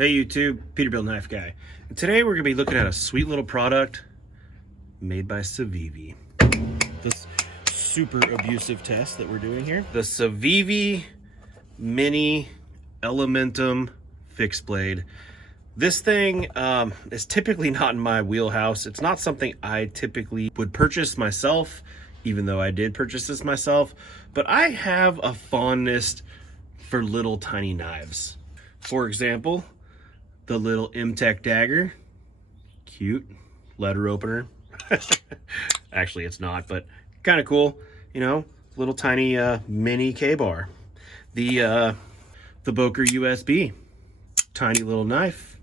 Hey YouTube, Peterbilt Knife Guy. And today we're going to be looking at a sweet little product made by CIVIVI. This super abusive test that we're doing here. The CIVIVI Mini Elementum fixed blade. This thing is typically not in my wheelhouse. It's not something I typically would purchase myself, even though I did purchase this myself. But I have a fondness for little tiny knives. For example, the little M-Tech dagger, cute letter opener. Actually, it's not, but kind of cool, you know, little tiny mini K-bar. The Boker USB, tiny little knife.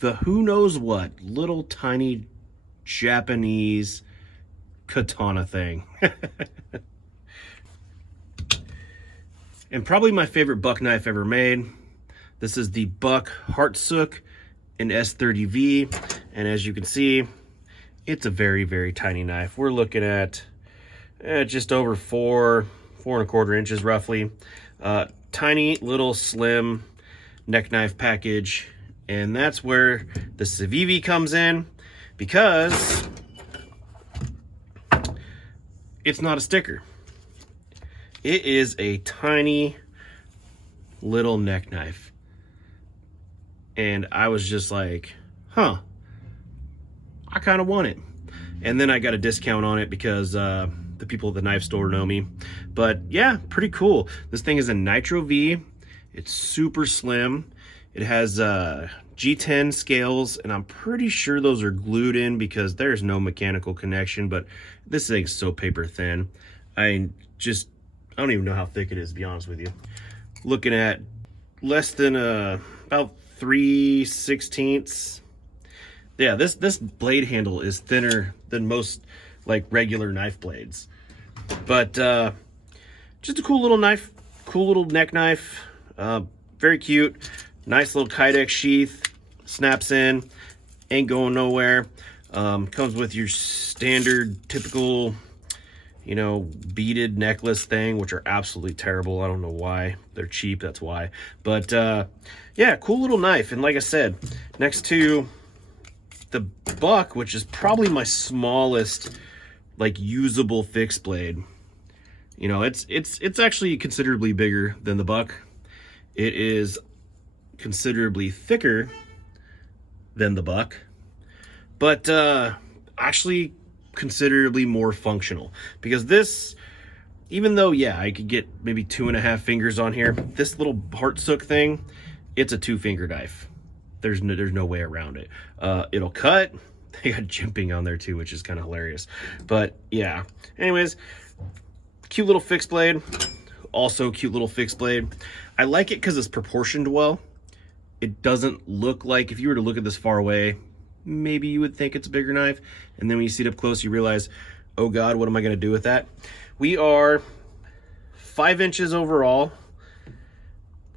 The who knows what, little tiny Japanese katana thing. And probably my favorite buck knife ever made. This is the Buck Heartsook in S30V. And as you can see, it's a very, very tiny knife. We're looking at just over 4.25 inches roughly. Tiny little slim neck knife package. And that's where the CIVIVI comes in, because it's not a sticker. It is a tiny little neck knife. And I was just like, huh, I kind of want it. And then I got a discount on it because the people at the knife store know me. But yeah, pretty cool. This thing is a Nitro V. It's super slim. It has G10 scales, and I'm pretty sure those are glued in because there's no mechanical connection, but this thing's so paper thin. I don't even know how thick it is, to be honest with you. Looking at less than about 3/16. Yeah, this blade handle is thinner than most like regular knife blades. But just a cool little knife, cool little neck knife, very cute. Nice little Kydex sheath, snaps in, ain't going nowhere. Comes with your standard, typical, you know, beaded necklace thing, which are absolutely terrible. I don't know why. They're cheap, that's why. But yeah, cool little knife. And like I said, next to the Buck, which is probably my smallest, like, usable fixed blade. You know, it's actually considerably bigger than the Buck. It is considerably thicker than the Buck, but actually considerably more functional, because this, even though, yeah, I could get maybe 2.5 fingers on here, this little Heartsook thing, it's a 2-finger knife. There's no way around it. It'll cut. They got jimping on there too, which is kind of hilarious. But yeah, anyways, cute little fixed blade. Also cute little fixed blade. I like it because it's proportioned well. It doesn't look like, if you were to look at this far away, maybe you would think it's a bigger knife. And then when you see it up close, you realize, oh God, what am I going to do with that? We are 5 inches overall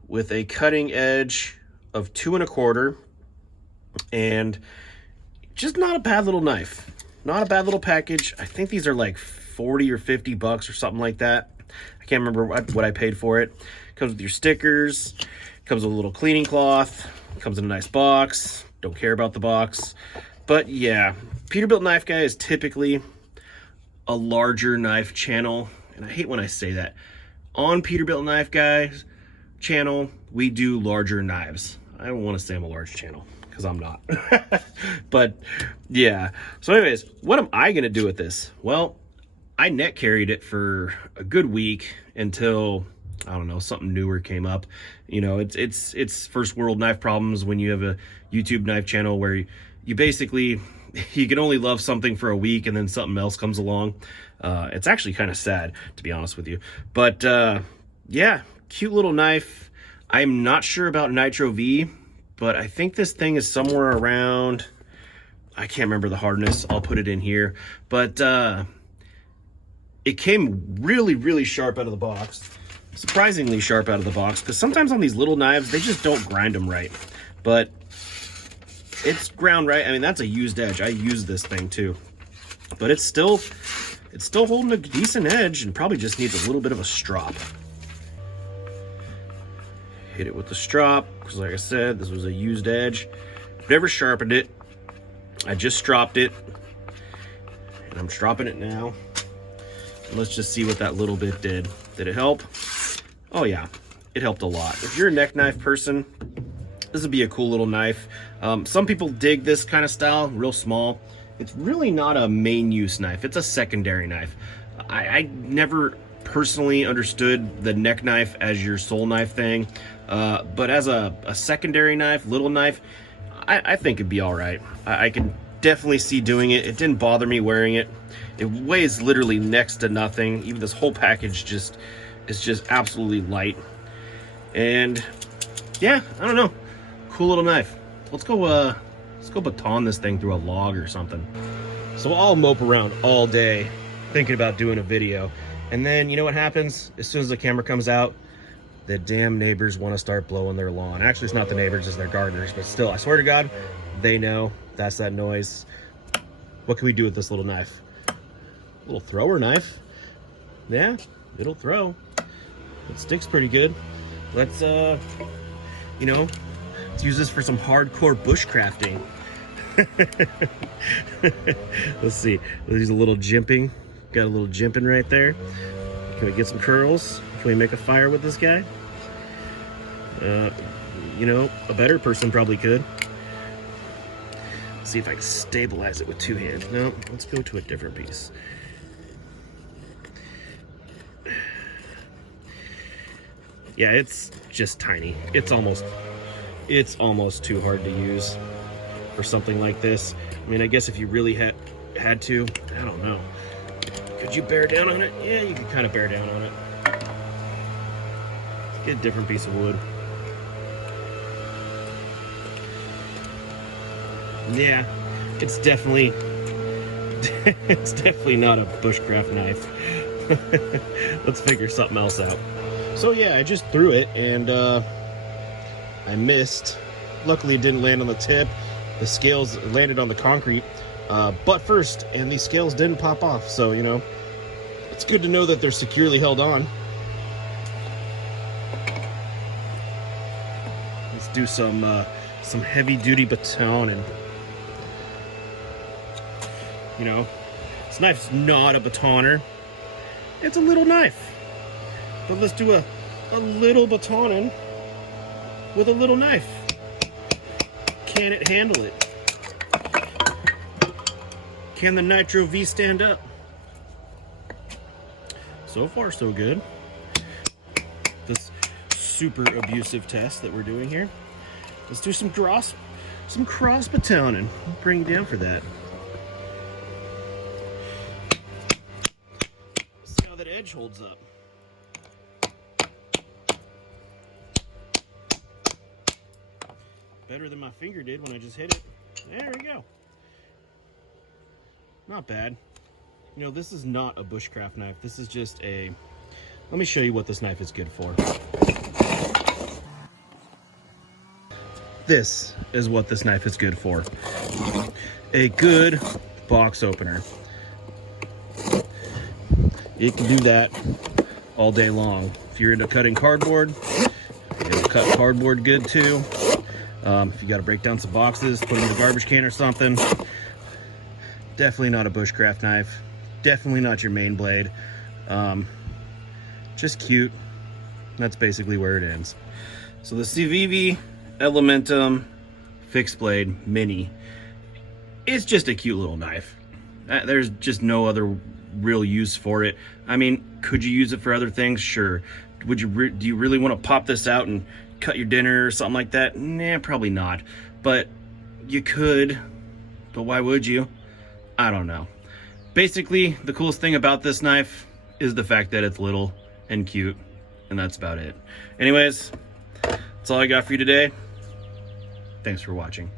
with a cutting edge of 2.25, and just not a bad little knife. Not a bad little package. I think these are like 40 or 50 bucks or something like that. I can't remember what I paid for it. Comes with your stickers. Comes with a little cleaning cloth. Comes in a nice box. Don't care about the box. But yeah, Peterbilt Knife Guy is typically a larger knife channel. And I hate when I say that. On Peterbilt Knife Guy's channel, we do larger knives. I don't want to say I'm a large channel, because I'm not. But yeah. So anyways, what am I going to do with this? Well, I net carried it for a good week until, I don't know, something newer came up. You know, it's first world knife problems when you have a YouTube knife channel where you basically, you can only love something for a week and then something else comes along. It's actually kind of sad, to be honest with you. But yeah, cute little knife. I'm not sure about Nitro V, but I think this thing is somewhere around, I can't remember the hardness. I'll put it in here. But it came really, really sharp out of the box. Surprisingly sharp out of the box, because sometimes on these little knives, they just don't grind them right. But it's ground right. I mean, that's a used edge. I use this thing too. But it's still holding a decent edge, and probably just needs a little bit of a strop. hit it with the strop, because like I said, this was a used edge. Never sharpened it. I just stropped it, and I'm stropping it now. And let's just see what that little bit did. Did it help? Oh yeah, it helped a lot. If you're a neck knife person, this would be a cool little knife. Some people dig this kind of style, real small. It's really not a main use knife. It's a secondary knife. I never personally understood the neck knife as your sole knife thing. But as a secondary knife, little knife, I think it'd be all right. I can definitely see doing it. It didn't bother me wearing it. It weighs literally next to nothing. Even this whole package is just absolutely light. And yeah, I don't know. Cool little knife. Let's go baton this thing through a log or something. So I'll mope around all day thinking about doing a video. And then you know what happens? As soon as the camera comes out, the damn neighbors want to start blowing their lawn. Actually, it's not the neighbors, it's their gardeners. But still, I swear to God, they know that's that noise. What can we do with this little knife? Little thrower knife. Yeah, it'll throw. It sticks pretty good. Let's, you know, let's use this for some hardcore bushcrafting. Let's see. We'll use a little jimping. Got a little jimping right there. Can we get some curls? Can we make a fire with this guy? You know, a better person probably could. Let's see if I can stabilize it with two hands. No, let's go to a different piece. Yeah, it's just tiny. It's almost too hard to use for something like this. I mean, I guess if you really had to, I don't know. Could you bear down on it? Yeah, you could kind of bear down on it. Get a different piece of wood. Yeah, it's definitely not a bushcraft knife. Let's figure something else out. So yeah, I just threw it and I missed. Luckily it didn't land on the tip. The scales landed on the concrete butt first, and these scales didn't pop off. So, you know, it's good to know that they're securely held on. Let's do some heavy-duty batoning. You know, this knife's not a batoner. It's a little knife. But let's do a little batoning with a little knife. Can it handle it? Can the Nitro V stand up? So far, so good. This super abusive test that we're doing here. Let's do some cross batoning. Bring it down for that. See how that edge holds up. Better than my finger did when I just hit it. There we go. Not bad. You know, this is not a bushcraft knife. This is just a... Let me show you what this knife is good for. This is what this knife is good for. A good box opener. You can do that all day long. If you're into cutting cardboard, it'll cut cardboard good too. If you got to break down some boxes, put them in the garbage can or something. Definitely not a bushcraft knife. Definitely not your main blade. Just cute. That's basically where it ends. So the CIVIVI Elementum fixed blade mini. It's just a cute little knife. There's just no other real use for it. I mean, could you use it for other things? Sure. Do you really want to pop this out and cut your dinner or something like that? Nah, probably not. But you could. But why would you? I don't know. Basically, the coolest thing about this knife is the fact that it's little and cute, and that's about it. Anyways, that's all I got for you today. Thanks for watching.